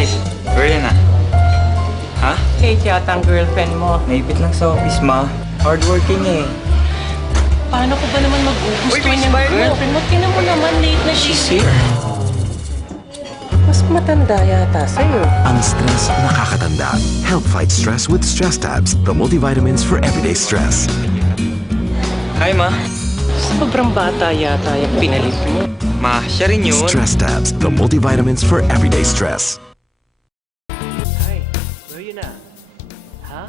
Ay, girl yan ah. Ha? Kate yata ang girlfriend mo. Naipit lang sa office, ma. Hardworking eh. Paano ko ba naman Uy, magugustuhan may yung smile mo. girlfriend mo? Tingnan mo naman, late na She's siya. here. Mas matanda yata sa'yo. Ang stress nakakatanda. Help fight stress with Stress Tabs, the multivitamins for everyday stress. Hi, ma. Sobrang bata yata yung pinalit mo. Ma, siya rin yun. Stress Tabs, the multivitamins for everyday stress. Hi, where you na? Ha?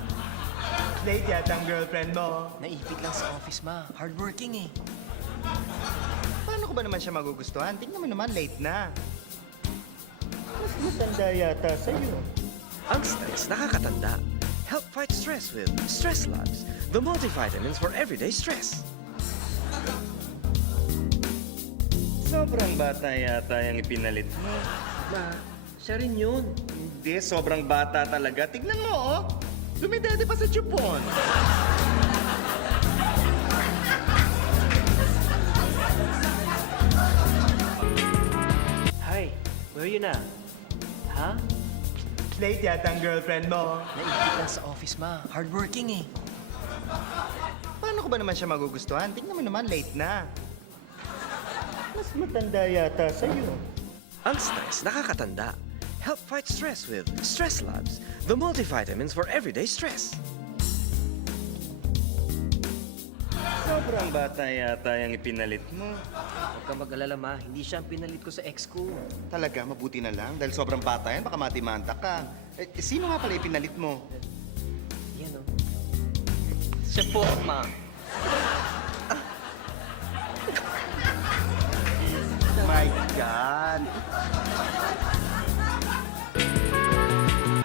Late yata ang girlfriend mo. Naipit lang sa office, ma. Hardworking eh. Paano ko ba naman siya magugustuhan? Tingnan mo naman, late na. Mas matanda yata sa'yo. Ang stress nakakatanda. Help fight stress with Stress Labs, the multivitamins for everyday stress. Sobrang bata yata yung ipinalit mo. Ma, siya rin yun. Hindi, sobrang bata talaga. Tignan mo, oh. Dumidede pa sa chupon. Hi, where you na? Ha? Late yata ang girlfriend mo. Naipit lang sa office, ma. Hardworking eh. Paano ko ba naman siya magugustuhan? Tingnan mo naman, late na. Mas matanda yata sa'yo. Ang stress nakakatanda. Help fight stress with Stress Labs, the multivitamins for everyday stress. Sobrang bata yata yung ipinalit mo. Huwag ka mag-alala, ma. Hindi siya ang pinalit ko sa ex ko. Talaga, mabuti na lang. Dahil sobrang bata yan, baka matimanta ka. Sino nga pala ipinalit mo? Yan, oh. Siya po, ma. My God!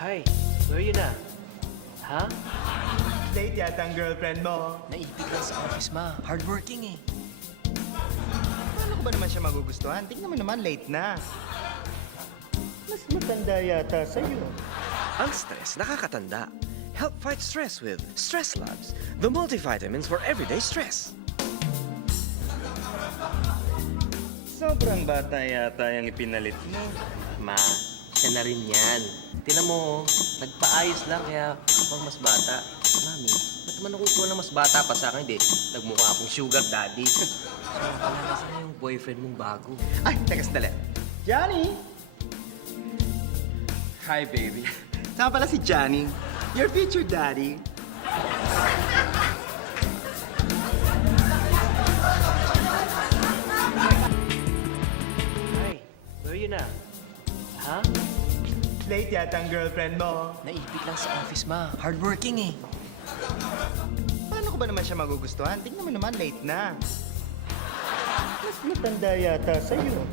Hi, where you na? Ha? Late yata ang girlfriend mo. Naipit lang sa office, ma. Hardworking eh. Paano ko ba naman siya magugustuhan? Tingnan mo naman, late na. Mas matanda yata sa'yo. Ang stress nakakatanda. Help fight stress with Stress Labs, the multivitamins for everyday stress. Sobrang bata yata yung ipinalit mo. Ma, siya na rin yan. Tinan mo, nagpaayos lang kaya mukhang mas bata. Mami, ba't naman nakukuha ng mas bata pa sa akin? Hindi, nagmukha akong sugar daddy. So, nasa na yung boyfriend mong bago? Ay, teka sandali. Johnny! Hi, baby. Saan pala si Johnny? Your future daddy. Hi, where you na? Ha? Late yata ang girlfriend mo. Naipit lang sa office, ma. Hardworking eh. Paano ko ba naman siya magugustuhan? Tingnan mo naman, late na. Mas matanda yata sa'yo.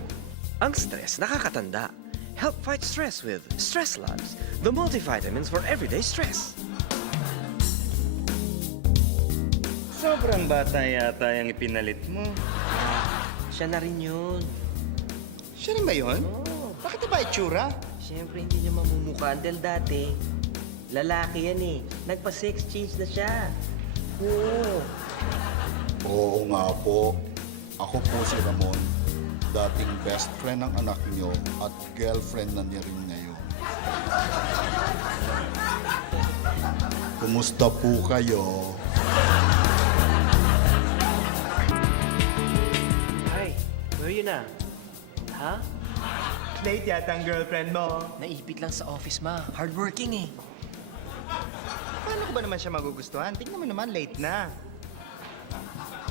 Ang stress nakakatanda. Help fight stress with Stress Labs, the multivitamins for everyday stress. Sobrang bata yata yung ipinalit mo. Siya na rin yun. Siya rin ba yun? Oo. Bakit iba itsura? Siyempre, hindi niya mamumukhaan dahil dati, lalaki yan eh. Nagpa-sex change na siya. Oo. Oo nga po. Ako po si Ramon, dating best friend ng anak niyo at girlfriend na niya rin ngayon. Kumusta po kayo? Hi, where you na? Ha? Late yata ang girlfriend mo. Naipit lang sa office, ma. Hardworking eh. Paano ko ba naman siya magugustuhan? Tingnan mo naman, late na.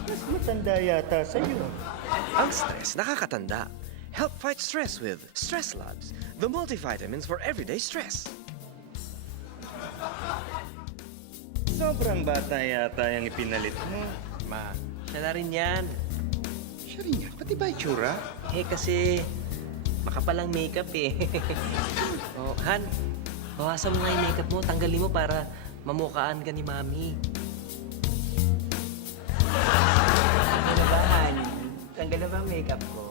Mas matanda yata sa'yo. Ang stress nakakatanda. Help fight stress with Stress Labs, the multivitamins for everyday stress. Sobrang bata yata yung ipinalit mo. Ma, siya na rin yan. Siya rin yan. Pati ba itsura? Eh, kasi makapalang makeup eh. Oh, Han, bawasan mo nga yung makeup mo. Tanggalin mo para mamukhaan ka ni Mami. Ano na ba, Han? Tanggal na ba ang makeup ko?